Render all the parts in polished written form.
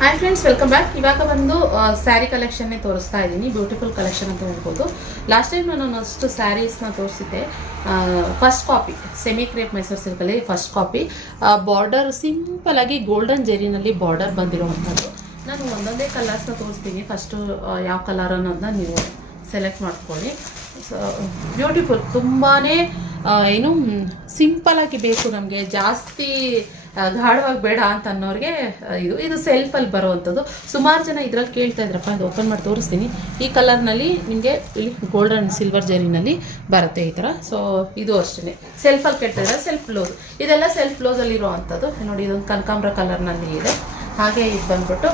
Hi friends, welcome back. ಇವಾಗ ಬಂದು ಸ್ಯಾರಿ ಕಲೆಕ್ಷನ್ನೇ ತೋರಿಸ್ತಾ ಇದ್ದೀನಿ. ಬ್ಯೂಟಿಫುಲ್ ಕಲೆಕ್ಷನ್ ಅಂತ ಹೇಳ್ಬೋದು. ಲಾಸ್ಟ್ ಟೈಮ್ ನಾನು ಅಷ್ಟು ಸ್ಯಾರೀಸ್ನ ತೋರಿಸಿದ್ದೆ. First copy semi crepe Mysore ಸಿಲ್ಕಲ್ಲಿ ಫಸ್ಟ್ ಕಾಪಿ. ಬಾರ್ಡರ್ ಸಿಂಪಲ್ ಆಗಿ ಗೋಲ್ಡನ್ ಜೆರಿನಲ್ಲಿ ಬಾರ್ಡರ್ ಬಂದಿರೋವಂಥದ್ದು. ನಾನು ಒಂದೊಂದೇ ಕಲರ್ಸ್ನ ತೋರಿಸ್ತೀನಿ. ಫಸ್ಟು ಯಾವ ಕಲರ್ ಅನ್ನೋದನ್ನ ನೀವು ಸೆಲೆಕ್ಟ್ ಮಾಡ್ಕೊಳ್ಳಿ. ಸೊ ಬ್ಯೂಟಿಫುಲ್, ತುಂಬಾ ಏನು ಸಿಂಪಲ್ಲಾಗಿ ಬೇಕು ನಮಗೆ, ಜಾಸ್ತಿ ಗಾಢವಾಗಿ ಬೇಡ ಅಂತ ಅನ್ನೋರಿಗೆ ಇದು ಸೆಲ್ಫಲ್ಲಿ ಬರೋವಂಥದ್ದು. ಸುಮಾರು ಜನ ಇದ್ರಲ್ಲಿ ಕೇಳ್ತಾ ಇದ್ರಪ್ಪ, ಅದು ಓಪನ್ ಮಾಡಿ ತೋರಿಸ್ತೀನಿ. ಈ ಕಲರ್ನಲ್ಲಿ ನಿಮಗೆ ಇಲ್ಲಿ ಗೋಲ್ಡನ್ ಸಿಲ್ವರ್ ಜೆರಿನಲ್ಲಿ ಬರುತ್ತೆ ಈ ಥರ. ಸೊ ಇದು ಅಷ್ಟೇ ಸೆಲ್ಫಲ್ಲಿ ಕೇಳ್ತಾ ಇದ್ದಾರೆ. ಸೆಲ್ಫ್ ಬ್ಲೌಸ್, ಇದೆಲ್ಲ ಸೆಲ್ಫ್ ಬ್ಲೌಸಲ್ಲಿ ಇರೋ ಅಂಥದ್ದು. ನೋಡಿ, ಇದೊಂದು ಕನಕಾಂಬ್ರ ಕಲರ್ನಲ್ಲಿ ಇದೆ. ಹಾಗೆ ಇದು ಬಂದ್ಬಿಟ್ಟು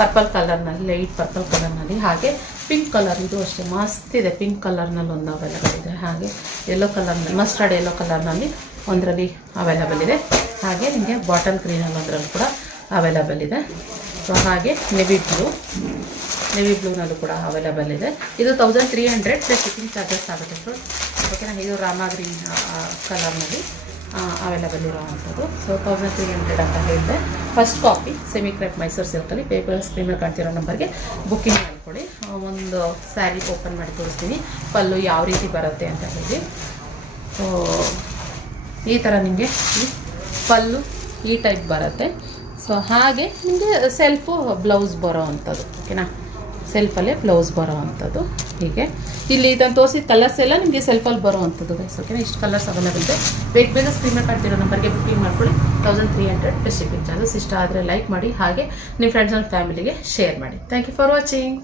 ಪರ್ಪಲ್ ಕಲರ್ನಲ್ಲಿ, ಲೈಟ್ ಪರ್ಪಲ್ ಕಲರ್ನಲ್ಲಿ. ಹಾಗೆ ಪಿಂಕ್ ಕಲರ್, ಇದು ಅಷ್ಟೇ ಮಸ್ತ್ ಇದೆ. ಪಿಂಕ್ ಕಲರ್ನಲ್ಲಿ ಒಂದು ಅವೈಲಬಲ್ ಇದೆ. ಹಾಗೆ ಯೆಲ್ಲೋ ಕಲರ್ನಲ್ಲಿ, ಮಸ್ಟರ್ಡ್ ಯೆಲ್ಲೋ ಕಲರ್ನಲ್ಲಿ ಒಂದರಲ್ಲಿ ಅವೈಲಬಲ್ ಇದೆ. ಹಾಗೆ ನಿಮಗೆ ಬಾಟಲ್ ಗ್ರೀನಲ್ಲಿ ಒಂದರಲ್ಲಿ ಕೂಡ ಅವೈಲಬಲ್ ಇದೆ. ಸೊ ಹಾಗೆ ನೆವಿ ಬ್ಲೂನಲ್ಲೂ ಕೂಡ ಅವೈಲಬಲ್ ಇದೆ. ಇದು 1300 ಪ್ಲಸ್ ಶಿಪ್ಪಿಂಗ್ ಚಾರ್ಜಸ್ ಆಗುತ್ತೆ ಫ್ರೆಂಡ್ಸ್. ಓಕೆನಾ. ಇದು ರಾಮ ಗ್ರೀನ್ ಕಲರ್ನಲ್ಲಿ ಅವೈಲಬಲ್ ಇರೋವಂಥದ್ದು. ಸೊ 1300 ಅಂತ ಹೇಳಿದೆ. First copy semi crepe Mysore ಸಿಲ್ಕಲ್ಲಿ. ಪೇಪರ್ ಸ್ಕ್ರೀನ್ ಮೇಲೆ ಕಾಣ್ತಿರೋ ನಂಬರ್ಗೆ ಬುಕ್ಕಿಂಗ್ ಮಾಡಿಕೊಡಿ. ಒಂದು ಸ್ಯಾರಿ ಓಪನ್ ಮಾಡಿ ತೋರಿಸ್ತೀನಿ, ಪಲ್ಲು ಯಾವ ರೀತಿ ಬರುತ್ತೆ ಅಂತ ಹೇಳಿ. ಸೊ ಈ ಥರ ನಿಮಗೆ ಪಲ್ಲು ಈ ಟೈಪ್ ಬರುತ್ತೆ. ಸೊ ಹಾಗೆ ನಿಮಗೆ ಸೆಲ್ಫು ಬ್ಲೌಸ್ ಬರೋ ಅಂಥದ್ದು. ಓಕೆನಾ, ಸೆಲ್ಫಲ್ಲೇ ಬ್ಲೌಸ್ ಬರೋ ಅಂಥದ್ದು. ಹೀಗೆ ಇಲ್ಲಿ ಇದನ್ನು ತೋರಿಸಿದ ಕಲರ್ಸ್ ಎಲ್ಲ ನಿಮಗೆ ಸೆಲ್ಫಲ್ಲಿ ಬರೋ ಅಂಥದ್ದು ಗೈಸ್. ಓಕೆನಾ, ಇಷ್ಟು ಕಲರ್ಸ್ ಅವೈಲಬಲ್ ಇದೆ. ಬೇಗ ಸ್ಕ್ರೀನ್ ಮೇಲೆ ಕಾಣ್ತಿರೋ ನಂಬರ್ಗೆ ಬುಕ್ಕಿಂಗ್ ಮಾಡ್ಕೊಳ್ಳಿ. 1300 ಪ್ಲಸ್ ಶಿಪ್ಪಿಂಗ್ ಚಾರ್ಜಸ್. ಇಷ್ಟ ಆದರೆ ಲೈಕ್ ಮಾಡಿ, ಹಾಗೆ ನಿಮ್ಮ ಫ್ರೆಂಡ್ಸ್ ಆ್ಯಂಡ್ ಫ್ಯಾಮಿಲಿಗೆ ಶೇರ್ ಮಾಡಿ. Thank you for watching.